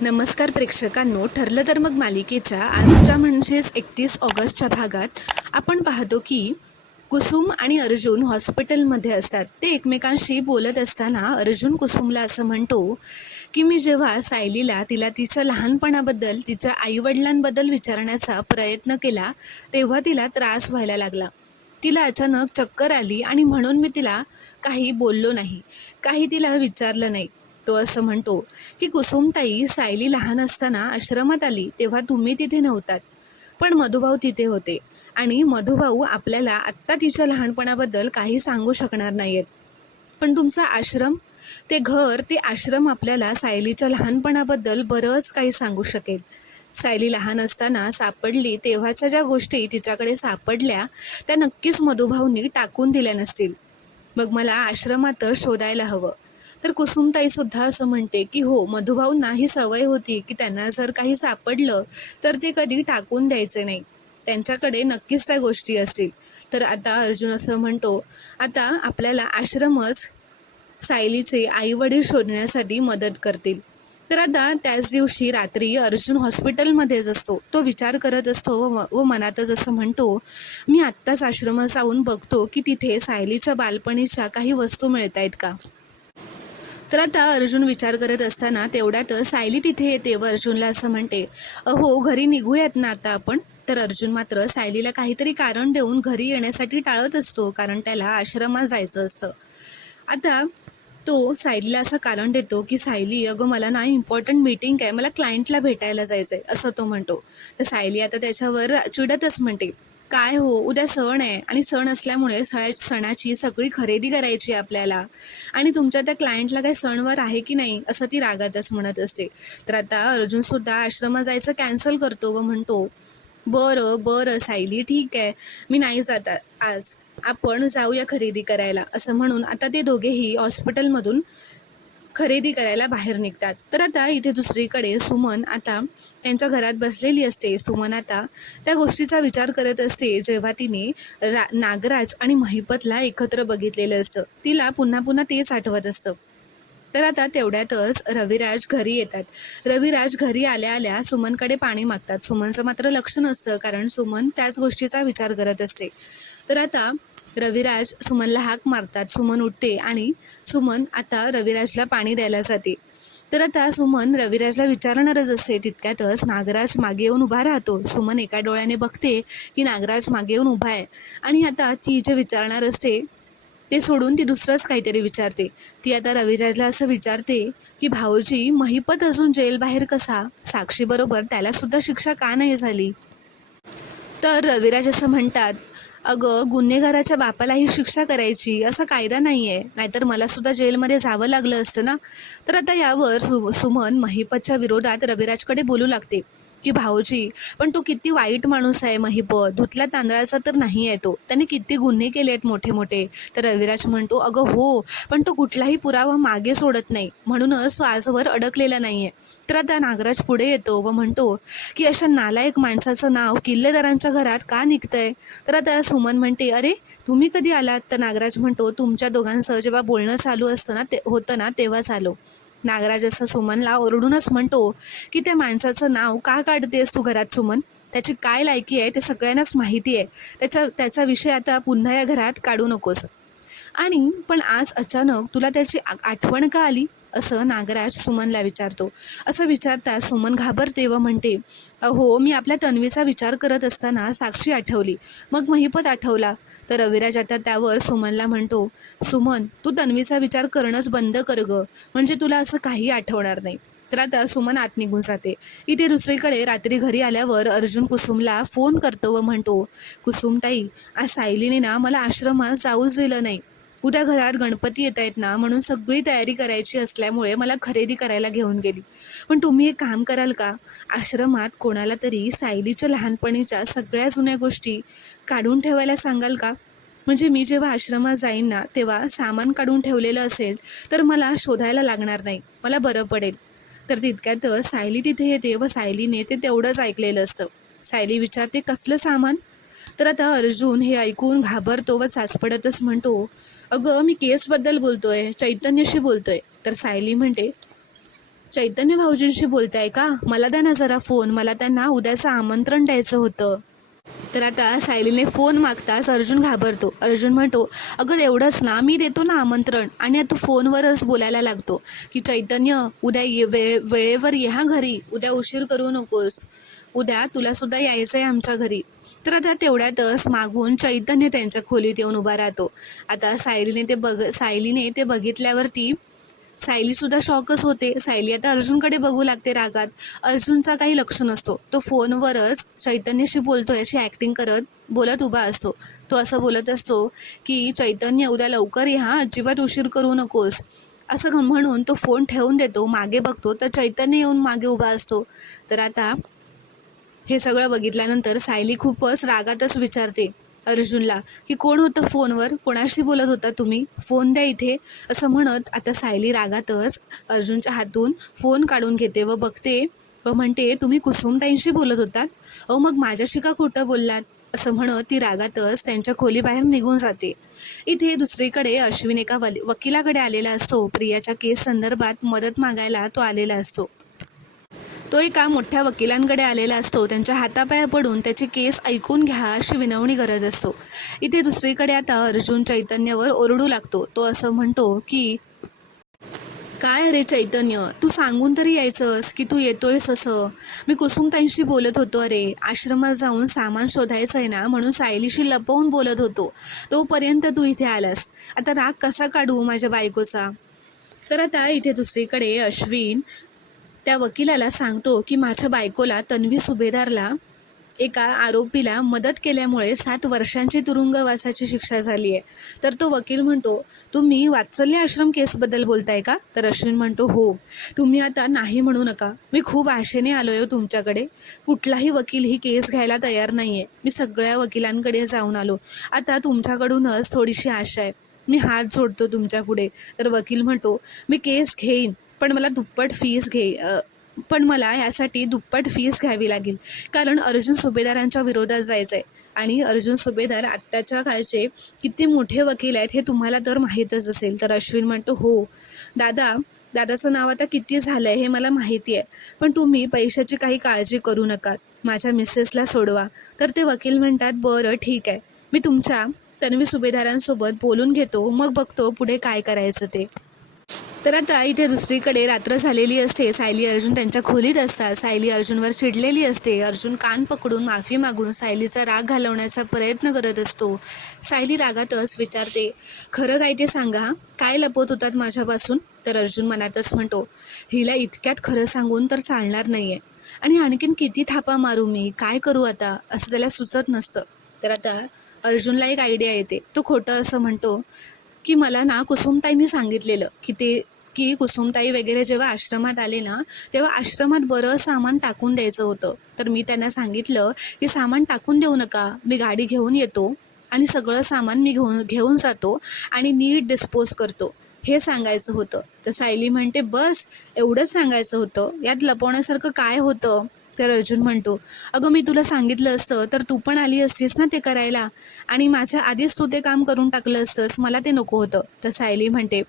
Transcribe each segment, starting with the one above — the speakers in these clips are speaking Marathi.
नमस्कार प्रेक्षकांनो, ठरलं तर मग मालिकेच्या आजच्या म्हणजेच 31 ऑगस्टच्या भागात आपण पाहतो की कुसुम आणि अर्जुन हॉस्पिटलमध्ये असतात. ते एकमेकांशी बोलत असताना अर्जुन कुसुमला असं म्हणतो की मी जेव्हा सायलीला तिला तिच्या लहानपणाबद्दल तिच्या आईवडिलांबद्दल विचारण्याचा प्रयत्न केला तेव्हा तिला त्रास व्हायला लागला. तिला अचानक चक्कर आली आणि म्हणून मी तिला काही बोललो नाही, काही तिला विचारलं नाही. तो असं म्हणतो की कुसुमताई, सायली लहान असताना आश्रमात आली तेव्हा तुम्ही तिथे नव्हतात, पण मधुभाऊ तिथे होते आणि मधुभाऊ आपल्याला आत्ता तिच्या लहानपणाबद्दल काही सांगू शकणार नाहीयेत. पण तुमचा आश्रम, ते घर, ते आश्रम आपल्याला सायलीच्या लहानपणाबद्दल बरंच काही सांगू शकेल. सायली लहान असताना सापडली तेव्हाच्या ज्या गोष्टी तिच्याकडे सापडल्या त्या नक्कीच मधुभाऊंनी टाकून दिल्या नसतील. मग मला आश्रमातच शोधायला हवं. तर कुसुमताई सुद्धा असं म्हणते की हो, मधुभाऊंना ही सवय होती की त्यांना जर काही सापडलं तर ते कधी टाकून द्यायचे नाही, त्यांच्याकडे नक्कीच त्या गोष्टी असतील. तर आता अर्जुन असं म्हणतो, आता आपल्याला आश्रमच सायलीचे आई वडील शोधण्यासाठी मदत करतील. तर आता त्याच दिवशी रात्री अर्जुन हॉस्पिटलमध्येच असतो. तो विचार करत असतो व मनातच असं म्हणतो, मी आत्ताच आश्रमात जाऊन बघतो की तिथे सायलीच्या बालपणीच्या काही वस्तू मिळत आहेत का. तर आता अर्जुन विचार करत असताना तेवढ्यातच सायली तिथे येते व अर्जुनला असं म्हणते, अहो घरी निघूयात ना आता आपण. तर अर्जुन मात्र सायलीला काहीतरी कारण देऊन घरी येण्यासाठी टाळत असतो, कारण त्याला आश्रमात जायचं असतं. आता तो सायलीला असं कारण देतो की सायली, अगं मला ना इम्पॉर्टंट मीटिंग आहे, मला क्लायंटला भेटायला जायचं आहे, असं तो म्हणतो. तर सायली आता त्याच्यावर चिडतच म्हणते, काय हो, उद्या सण आहे आणि सण असल्यामुळे सणाची सगळी खरेदी करायची आहे आपल्याला, आणि तुमच्या त्या क्लायंटला काही सणवार आहे की नाही, असं ती रागातच म्हणत असते. तर आता अर्जुनसुद्धा आश्रमात जायचं कॅन्सल करतो व म्हणतो, बरं बरं सायली, ठीक आहे, मी नाही जात आज, आपण जाऊया खरेदी करायला, असं म्हणून आता ते दोघेही हॉस्पिटलमधून खरेदी करायला बाहेर निघतात. तर आता इथे दुसरीकडे सुमन आता त्यांच्या घरात बसलेली असते. सुमन आता त्या गोष्टीचा विचार करत असते जेव्हा तिने नागराज आणि महिपतला एकत्र बघितलेलं असतं. तिला पुन्हा पुन्हा तेच आठवत असतं. तर आता तेवढ्यातच रविराज घरी येतात. रविराज घरी आल्या आल्या सुमनकडे पाणी मागतात. सुमनचं मात्र लक्ष नसतं, कारण सुमन त्याच गोष्टीचा विचार करत असते. तर आता रविराज सुमनला हाक मारतात. सुमन उठते आणि सुमन आता रविराजला पाणी द्यायला जाते. तर आता सुमन रविराजला विचारणारच असते, तितक्यातच नागराज मागे येऊन उभा राहतो. सुमन एका डोळ्याने बघते की नागराज मागे येऊन उभा आहे आणि आता ती जे विचारणार असते ते सोडून ती दुसरंच काहीतरी विचारते. ती आता रविराजला असं विचारते की भाऊजी, महिपत अजून जेल बाहेर कसा? साक्षी बरोबर त्याला सुद्धा शिक्षा का नाही झाली? तर रविराज असं म्हणतात, अगं गुन्हेगाराच्या बापालाही शिक्षा करायची असा कायदा नाही आहे, नाहीतर मला सुद्धा जेलमध्ये जावं लागलं असतं ना. तर आता यावर सुमन महिपतच्या विरोधात रविराजकडे बोलू लागते की भाऊजी, पण तो किती वाईट माणूस आहे महिपत, धुतल्या तांदळाचा तर नाही आहे तो, त्याने किती गुन्हे केले आहेत मोठे मोठे. तर रविराज म्हणतो, अगं हो, पण तो कुठलाही पुरावा मागे सोडत नाही, म्हणूनच तो आजवर अडकलेला नाही आहे. तर आता नागराज पुढे येतो व म्हणतो की अशा नालायक माणसाचं नाव किल्लेदारांच्या घरात का निघतंय? तर आता सुमन म्हणते, अरे तुम्ही कधी आलात? तर नागराज म्हणतो, तुमच्या दोघांचं जेव्हा बोलणं चालू असतं ना, ते होतं ना, तेव्हाच आलो. नागराज असं सुमनला ओरडूनच म्हणतो की त्या माणसाचं नाव का काढतेस तू घरात सुमन? त्याची काय लायकी आहे ते सगळ्यांनाच माहिती आहे. त्याचा विषय आता पुन्हा या घरात काढू नकोस. आणि पण आज अचानक तुला त्याची आठवण का आली, असं नागराज सुमनला विचारतो. असं विचारता सुमन घाबरते व म्हणते, अहो मी आपल्या तन्वीचा विचार करत असताना साक्षी आठवली, मग महिपत आठवला. तर रविराज आता त्यावर सुमनला म्हणतो, सुमन तू तन्वीचा विचार करणंच बंद कर ग, म्हणजे तुला असं काही आठवणार नाही. तर आता सुमन आत निघून जाते. इथे दुसरीकडे रात्री घरी आल्यावर अर्जुन कुसुमला फोन करतो व म्हणतो, कुसुमताई, आज सायलीने ना मला आश्रमात जाऊच दिलं नाही. उद्या घरात गणपती येत आहेत ना, म्हणून सगळी तयारी करायची असल्यामुळे मला खरेदी करायला घेऊन गेली. पण तुम्ही एक काम कराल का, आश्रमात कोणाला तरी सायलीच्या लहानपणीच्या सगळ्या जुन्या गोष्टी काढून ठेवायला सांगाल का? म्हणजे मी जेव्हा आश्रमात जाईन ना तेव्हा सामान काढून ठेवलेलं असेल तर मला शोधायला लागणार नाही, मला बरं पडेल. तर तितक्यातच सायली तिथे येते व सायलीने ते तेवढंच ऐकलेलं असतं. सायली विचारते, कसलं सामान? तर आता अर्जुन हे ऐकून घाबरतो व साचपडतच म्हणतो, अगं मी केसबद्दल बोलतोय, चैतन्यशी बोलतोय. तर सायली म्हणते, चैतन्य भाऊजींशी बोलताय का? मला द्या ना जरा फोन, मला त्यांना उद्याचं आमंत्रण द्यायचं होतं. तर आता सायलीने फोन मागताच अर्जुन घाबरतो. अर्जुन म्हणतो, अगं एवढंच ना, मी देतो ना आमंत्रण. आणि आता फोनवरच बोलायला लागतो की चैतन्य उद्या वेळेवर ये हा घरी, उद्या उशीर करू नकोस, उद्या तुला सुद्धा यायचं आहे आमच्या घरी. तर आता तेवढ्यातच मागून चैतन्य त्यांच्या खोलीत येऊन उभा राहतो. आता सायलीने ते बघितल्यावरती सायली सुद्धा शॉकच होते. सायली आता अर्जुनकडे बघू लागते रागात. अर्जुनचा काही लक्ष नसतो. तो फोनवरच चैतन्यशी बोलतोय अशी ॲक्टिंग करत बोलत उभा असतो. तो असं बोलत असतो की चैतन्य उद्या लवकर ये हा, अजिबात उशीर करू नकोस, असं म्हणून तो फोन ठेवून देतो. मागे बघतो तर चैतन्य येऊन मागे उभा असतो. तर आता हे सगळं बघितल्यानंतर सायली खूपच रागातच विचारते अर्जुनला की कोण होतं फोनवर, कोणाशी बोलत होता तुम्ही, फोन द्या इथे, असं म्हणत आता सायली रागातच अर्जुनच्या हातून फोन काढून घेते व बघते व म्हणते, तुम्ही कुसुमताईंशी बोलत होतात? अहो मग माझ्याशी का खोटं बोललात, असं म्हणत ती रागातच त्यांच्या खोलीबाहेर निघून जाते. इथे दुसरीकडे अश्विन एका वकिलाकडे आलेला असतो. प्रियाच्या केस संदर्भात मदत मागायला तो आलेला असतो. तो एका मोठ्या वकिलांकडे आलेला असतो. त्यांच्या हातापाया पडून त्याची केस ऐकून घ्या अशी विनवणी करत असतो. इथे दुसरीकडे आता अर्जुन चैतन्यवर ओरडू लागतो. तो असं म्हणतो की काय अरे चैतन्य, तू सांगून तरी यायचंस की तू येतोयस असं. मी कुसुमताईंशी बोलत होतो, अरे आश्रमात जाऊन सामान शोधायचं आहे ना म्हणून सायलीशी लपवून बोलत होतो, तोपर्यंत तू इथे आलास. आता राग कसा काढू माझ्या बायकोचा. तर आता इथे दुसरीकडे अश्विन त्या वकिलाला सांगतो की माझ्या बायकोला तन्वी सुभेदारला एका आरोपीला मदत केल्यामुळे 7 वर्षांची तुरुंगवासाची शिक्षा झाली आहे. तर तो वकील म्हणतो, तुम्ही वात्सल्य आश्रम केसबद्दल बोलताय का? तर अश्विन म्हणतो, हो. तुम्ही आता नाही म्हणू नका, मी खूप आशेने आलोय हो तुमच्याकडे. कुठलाही वकील ही केस घ्यायला तयार नाही आहे. मी सगळ्या वकिलांकडे जाऊन आलो. आता तुमच्याकडूनच थोडीशी आशा आहे. मी हात जोडतो तुमच्या पुढे. तर वकील म्हणतो, मी केस घेईन पण मला यासाठी दुप्पट फीस घ्यावी लागेल, कारण अर्जुन सुभेदारांच्या विरोधात जायचं आहे. आणि अर्जुन सुभेदार आत्ताच्या काळचे किती मोठे वकील आहेत हे तुम्हाला तर माहीतच असेल. तर अश्विन म्हणतो, हो दादाचं नाव आता किती झालं आहे हे मला माहिती आहे, पण तुम्ही पैशाची काही काळजी करू नका, माझ्या मिसेसला सोडवा. तर ते वकील म्हणतात, बरं ठीक आहे, मी तुमच्या तन्वी सुभेदारांसोबत बोलून घेतो, मग बघतो पुढे काय करायचं ते. तर आता इथे दुसरीकडे रात्र झालेली असते. सायली अर्जुन त्यांच्या खोलीत असतात. सायली अर्जुनवर चिडलेली असते. अर्जुन कान पकडून माफी मागून सायलीचा राग घालवण्याचा प्रयत्न करत असतो. सायली रागातच विचारते, खरं काय ते सांगा, काय लपवत होतात माझ्यापासून? तर अर्जुन मनातच म्हणतो, हिला इतक्यात खरं सांगून तर चालणार नाही आहे, आणि आणखीन किती थापा मारू मी, काय करू आता, असं त्याला सुचत नसतं. तर आता अर्जुनला एक आयडिया येते. तो खोटं असं म्हणतो की मला ना कुसुमताईंनी सांगितलेलं की कुसुमताई वगैरे जेव्हा आश्रमात आले ना तेव्हा आश्रमात बरं सामान टाकून द्यायचं होतं. तर मी त्यांना सांगितलं की सामान टाकून देऊ नका, मी गाडी घेऊन येतो आणि सगळं सामान मी घेऊन जातो आणि नीट डिस्पोज करतो, हे सांगायचं होतं. तर सायली म्हणते, बस एवढंच सांगायचं होतं, यात लपवण्यासारखं काय होतं? तर अर्जुन म्हणतो, अगं मी तुला सांगितलं असतं तर तू पण आली असतीस ना ते करायला, आणि माझ्या आधीच तू ते काम करून टाकलं असतंस, मला ते नको होतं. तर सायली म्हणते,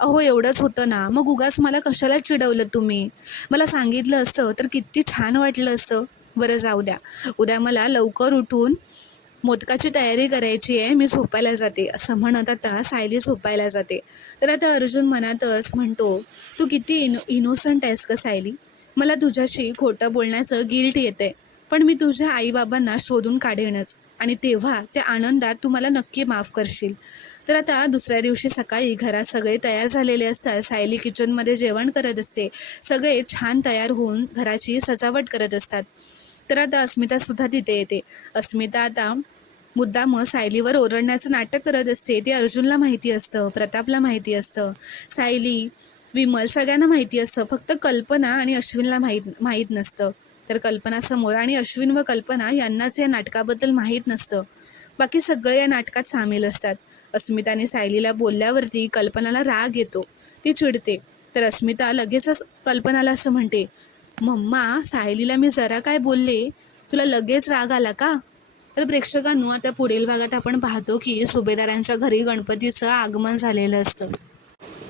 अहो एवढंच होतं ना, मग उगाच मला कशाला चिडवलं तुम्ही, मला सांगितलं असतं तर किती छान वाटलं असतं. बरं जाऊ द्या, उद्या मला लवकर उठून मोदकाची तयारी करायची आहे, मी झोपायला जाते, असं म्हणत आता सायली झोपायला जाते. तर आता अर्जुन मनातच म्हणतो, तू किती इनोसंट आहेस का सायली, मला तुझ्याशी खोटं बोलण्याचं गिल्ट येते, पण मी तुझ्या आईबाबांना शोधून काढेनच, आणि तेव्हा त्या आनंदात तू मला नक्की माफ करशील. तर आता दुसऱ्या दिवशी सकाळी घरात सगळे तयार झालेले असतात. सायली किचनमध्ये जेवण करत असते. सगळे छान तयार होऊन घराची सजावट करत असतात. तर आता अस्मिता सुद्धा तिथे येते. अस्मिता आता मुद्दाम सायलीवर ओरडण्याचं नाटक करत असते. ते अर्जुनला माहिती असतं, प्रतापला माहिती असतं, सायली, विमल सगळ्यांना माहिती असतं, फक्त कल्पना आणि अश्विनला माहीत नसतं. तर कल्पना समोर आणि अश्विन व कल्पना यांनाच या नाटकाबद्दल माहीत नसतं. बाकी सगळे या नाटकात सामील असतात. अस्मिताने सायलीला बोलल्यावरती कल्पनाला राग येतो, ती चिडते. तर अस्मिता लगेचच कल्पनाला असं म्हणते, मम्मा सायलीला मी जरा काय बोलले, तुला लगेच राग आला का? तर प्रेक्षकांनो, आता पुढील भागात आपण पाहतो की सुभेदारांच्या घरी गणपतीचं आगमन झालेलं असतं.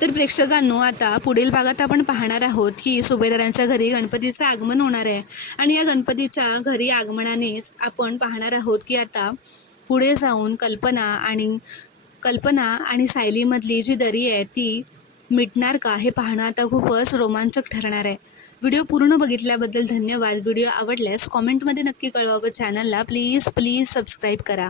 तर प्रेक्षकांनो, आता पुढील भागात आपण पाहणार आहोत की सुभेदारांच्या घरी गणपतीचं आगमन होणार आहे आणि या गणपतीच्या घरी आगमनानेच आपण पाहणार आहोत की आता पुढे जाऊन कल्पना आणि सायलीमधली जी दरी आहे ती मिटणार का, हे पाहणं आता खूपच रोमांचक ठरणार आहे. व्हिडिओ पूर्ण बघितल्याबद्दल धन्यवाद. व्हिडिओ आवडल्यास कॉमेंटमध्ये नक्की कळवा व चॅनलला प्लीज सबस्क्राईब करा.